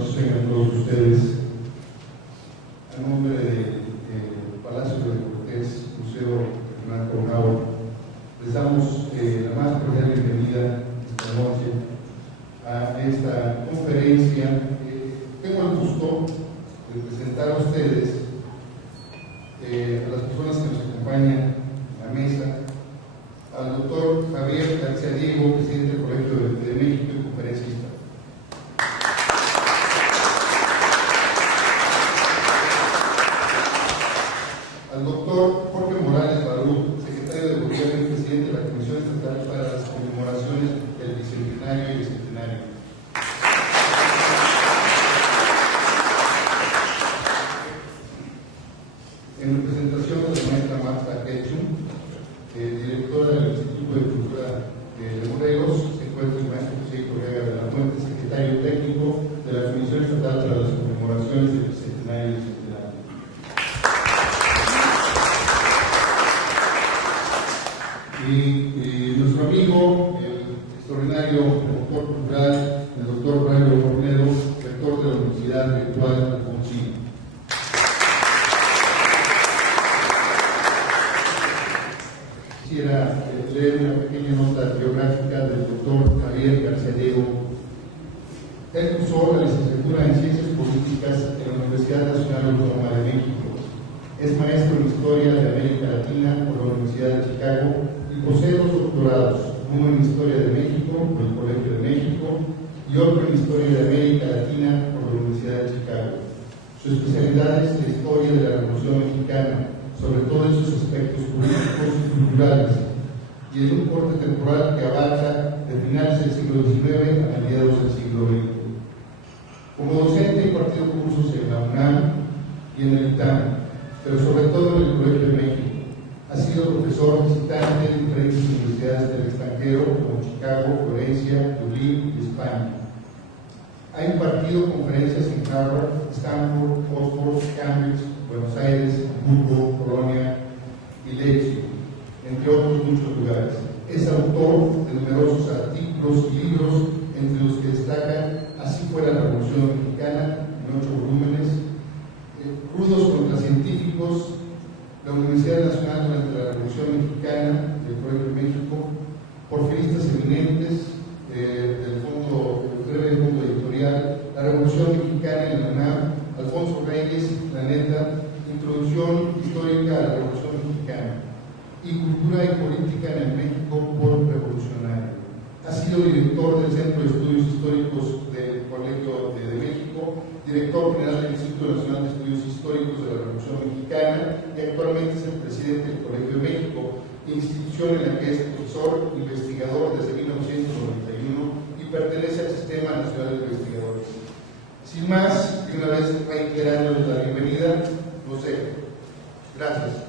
noches tengan todos ustedes. A nombre del Palacio de Cortés, Museo Hernán Coronado, les damos la más cordial bienvenida esta noche a esta conferencia. Tengo el gusto de presentar a ustedes, a las personas que nos acompañan en la mesa, al doctor Javier García Diego, presidente del Colegio de México y conferencista. Al doctor Jorge Morales Barú, secretario de Gobierno y presidente de la Comisión Estatal para las Conmemoraciones del Bicentenario y Bicentenario. En representación de la maestra Marta Ketchum, directora del Instituto de Cultura de Morelos, se encuentra el maestro José Correa de la Fuente, secretario técnico de la Comisión Estatal para las Conmemoraciones del Bicentenario y Bicentenario. Y nuestro amigo, el extraordinario promotor cultural, el doctor Braulio Bornedo, rector de la Universidad Virtual Alfonsín. Quisiera leer una pequeña nota biográfica del doctor Javier García Diego. Él cursó la licenciatura en Ciencias Políticas en la Universidad Nacional Autónoma de México. Es maestro en Historia de América Latina por la Universidad de Chicago y posee dos doctorados, uno en Historia de México por el Colegio de México y otro en Historia de América Latina por la Universidad de Chicago. Su especialidad es la historia de la Revolución Mexicana, sobre todo en sus aspectos políticos y culturales, y en un corte temporal que abarca de finales del siglo XIX a mediados del siglo XX. Como docente impartió cursos en la UNAM y en el ITAM, pero sobre todo en el Colegio de México. Ha sido profesor visitante en diferentes universidades del extranjero como Chicago, Florencia, Dublín y España. Ha impartido conferencias en Harvard, Stanford, Oxford, Cambridge, Buenos Aires, Hamburgo, Colonia y Leipzig, entre otros muchos lugares. Es autor de numerosos artículos y libros, entre los que destacan Así fue la Revolución Mexicana, en 8 volúmenes, Crudos contra Científicos, la Universidad Nacional durante la Revolución Mexicana, del Colegio de México, Porfiristas Eminentes, del breve fondo editorial, La Revolución Mexicana en la UNAM, Alfonso Reyes, Planeta, Introducción Histórica a la Revolución Mexicana y Cultura y Política en el México Revolucionario. Ha sido director del Centro de Estudios Históricos del Colegio de México, director general del Instituto Nacional de Estudios Históricos de la Revolución Mexicana y actualmente es el presidente del Colegio de México, institución en la que es profesor investigador desde 1991 y pertenece al Sistema Nacional de Investigadores. Sin más, y una vez reiterándoles la bienvenida, los dejo. Gracias.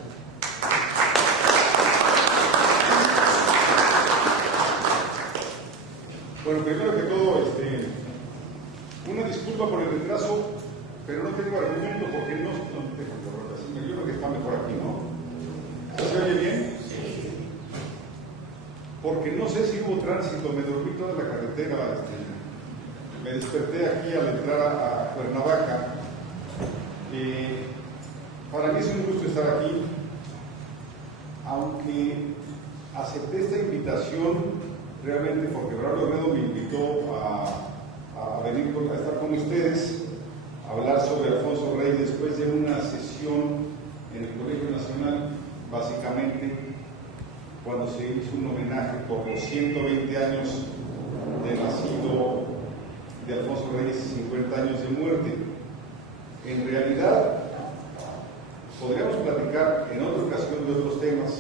Bueno, primero que todo, una disculpa por el retraso, pero no tengo argumento porque no tengo, yo creo que está mejor aquí, ¿no? ¿Se oye bien? Sí. Porque no sé si hubo tránsito, me dormí toda la carretera, me desperté aquí al entrar a Cuernavaca. Para mí es un gusto estar aquí, aunque acepté esta invitación realmente porque Braulio Bornedo me invitó a venir a estar con ustedes, a hablar sobre Alfonso Reyes después de una sesión en el Colegio Nacional, básicamente cuando se hizo un homenaje por los 120 años de nacido de Alfonso Reyes y 50 años de muerte. En realidad, podríamos platicar en otra ocasión de otros temas,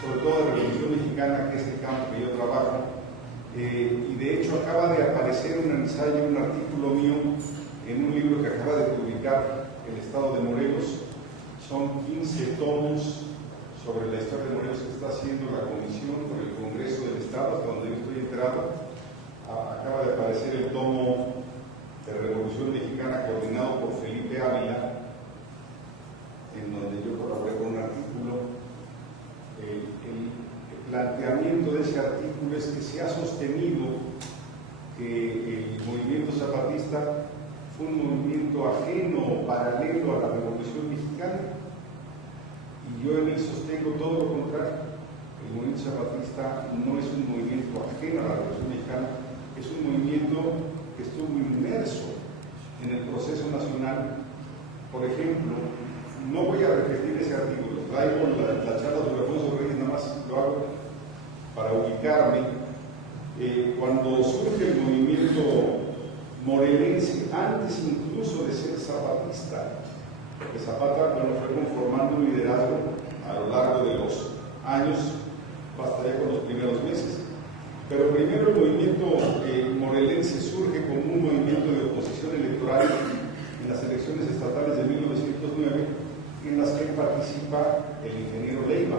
sobre todo de la Revolución Mexicana, que es el campo que yo trabajo, y de hecho acaba de aparecer un ensayo, un artículo mío, en un libro que acaba de publicar el Estado de Morelos. Son 15 tomos sobre la historia de Morelos que está haciendo la Comisión por el Congreso del Estado, hasta donde yo estoy enterado. Acaba de aparecer el tomo de Revolución Mexicana coordinado por Felipe Ávila, en donde yo colaboré con un artículo. El planteamiento de ese artículo es que se ha sostenido que el movimiento zapatista ajeno o paralelo a la Revolución Mexicana. Y yo en él sostengo todo lo contrario. El movimiento zapatista no es un movimiento ajeno a la Revolución Mexicana, es un movimiento que estuvo inmerso en el proceso nacional. Por ejemplo, no voy a repetir ese artículo, traigo la charla sobre Alfonso Reyes, nada más lo hago para ubicarme. Cuando surge el movimiento morelense, antes incluso de ser zapatista, porque Zapata fue conformando un liderazgo a lo largo de los años, basta ya con los primeros meses. Pero primero el movimiento morelense surge como un movimiento de oposición electoral en las elecciones estatales de 1909, en las que participa el ingeniero Leiva.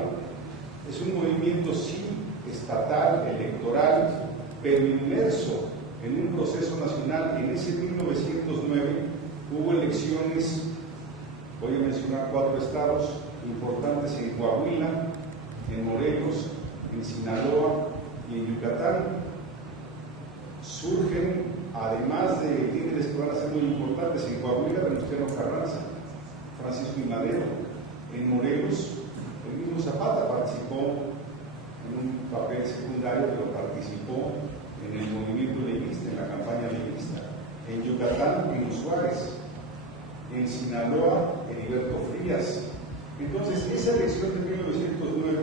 Es un movimiento sí estatal, electoral, pero inmerso en un proceso nacional. En ese 1909 hubo elecciones, voy a mencionar 4 estados importantes: en Coahuila, en Morelos, en Sinaloa y en Yucatán. Surgen, además de líderes que van a ser muy importantes, en Coahuila, Venustiano Carranza, Francisco I. Madero. En Morelos, el mismo Zapata participó en un papel secundario, pero participó en el movimiento leguista, en la campaña leguista. En Yucatán, Pino Suárez. En Sinaloa, Heriberto Frías. Entonces, esa elección de 1909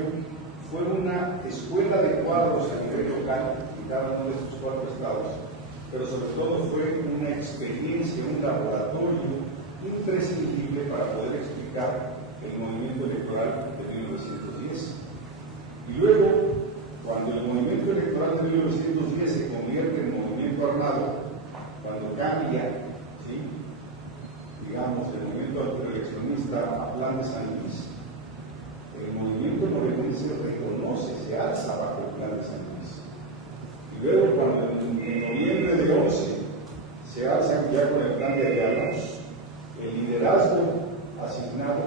fue una escuela de cuadros a nivel local en cada uno de estos 4 estados, pero sobre todo fue una experiencia, un laboratorio imprescindible para poder explicar el movimiento electoral de 1910. Y luego, cuando el movimiento electoral de 1910 se convierte en movimiento armado, cuando cambia, ¿sí?, digamos, el movimiento antireeleccionista a Plan de San Luis, el movimiento morelense reconoce, se alza bajo el Plan de San Luis. Y luego, cuando en noviembre de 11 se alza ya con el Plan de Ayala, el liderazgo asignado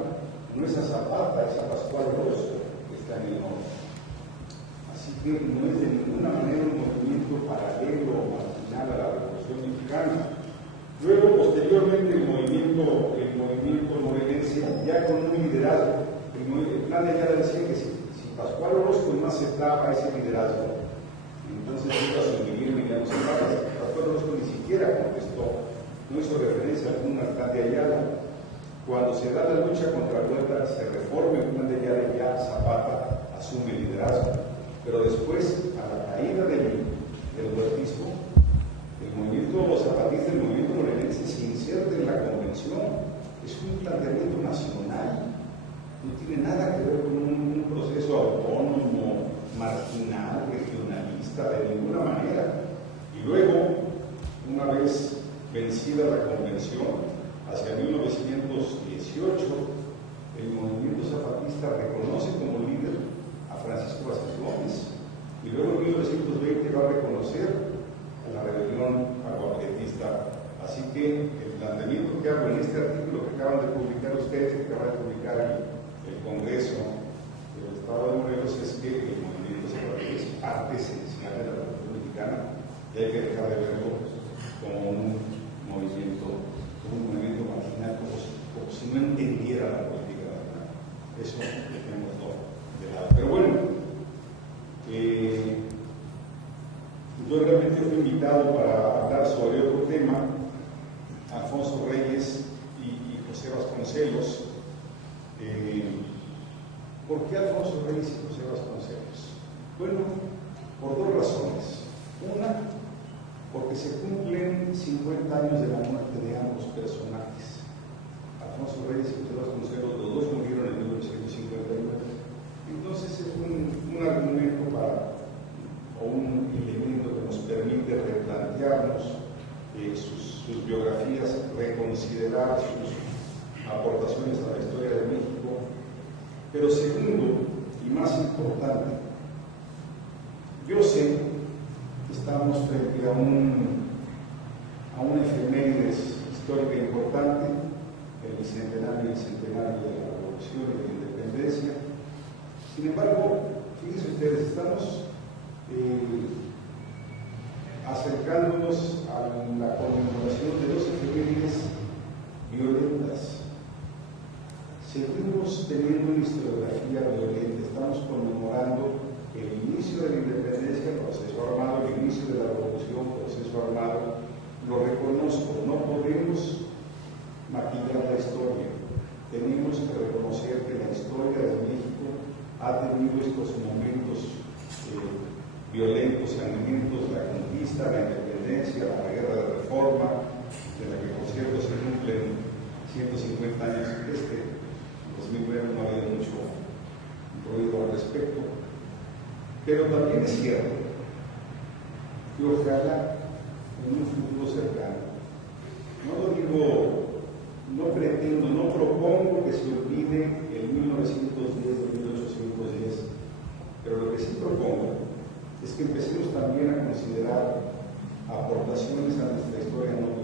no es a Zapata, es a Pascual Orozco, que está en el norte. Así que no es de ninguna manera un movimiento paralelo o marginal a la Revolución Mexicana. Luego, posteriormente, el movimiento morelense, ya con un liderazgo. El Plan de Ayala decía que si Pascual Orozco no aceptaba ese liderazgo, entonces iba a asumir Emiliano Zapata. Pascual Orozco ni siquiera contestó, no hizo referencia alguna al Plan de Ayala. Cuando se da la lucha contra Huerta, se reforma el Plan de Ayala y ya Zapata asume el liderazgo. Pero después, a la caída del huertismo, el movimiento zapatista, el movimiento morelense se inserta en la convención. Es un planteamiento nacional, no tiene nada que ver con un proceso autónomo, marginal, regionalista, de ninguna manera. Y luego, una vez vencida la convención, hacia 1918, el movimiento zapatista reconoce como líder a Francisco Vázquez Gómez, y luego en 1920 va a reconocer a la rebelión aguardientista. Así que el planteamiento que hago en este artículo que acaban de publicar ustedes, que acaba de publicar el Congreso del Estado de Morelos, es que el movimiento zapatista es parte esencial de la Revolución Mexicana y hay que dejar de verlo como un movimiento marginal, como si no entendiera la política nacional. Eso dejémoslo de lado. Pero bueno, yo realmente fui invitado para hablar sobre otro tema, Alfonso Reyes y José Vasconcelos. ¿Por qué Alfonso Reyes y José Vasconcelos? Bueno, por 2 razones. Una, porque se cumplen 50 años de la muerte de ambos personajes. Alfonso Reyes y José Vasconcelos, los dos murieron en 1959. Entonces es un argumento o un elemento que nos permite replantearnos sus biografías, reconsiderar sus aportaciones a la historia de México. Pero segundo, y más importante, yo sé que estamos frente a una efemérides histórica importante, el bicentenario y el centenario de la Revolución y de la Independencia. Sin embargo, fíjense ustedes, estamos acercándonos a la conmemoración de 2 efemérides estamos teniendo una historiografía violenta, estamos conmemorando el inicio de la independencia, el proceso armado, el inicio de la revolución, el proceso armado. Lo reconozco, no podemos maquillar la historia. Tenemos que reconocer que la historia de México ha tenido estos momentos violentos, sangrientos, la conquista, la independencia, la guerra de reforma, de la que por cierto se cumplen 150 años. 2009 no ha habido mucho ruido al respecto, pero también es cierto que ojalá en un futuro cercano, no lo digo, no pretendo, no propongo que se olvide el 1910 o 1810, pero lo que sí propongo es que empecemos también a considerar aportaciones a nuestra historia no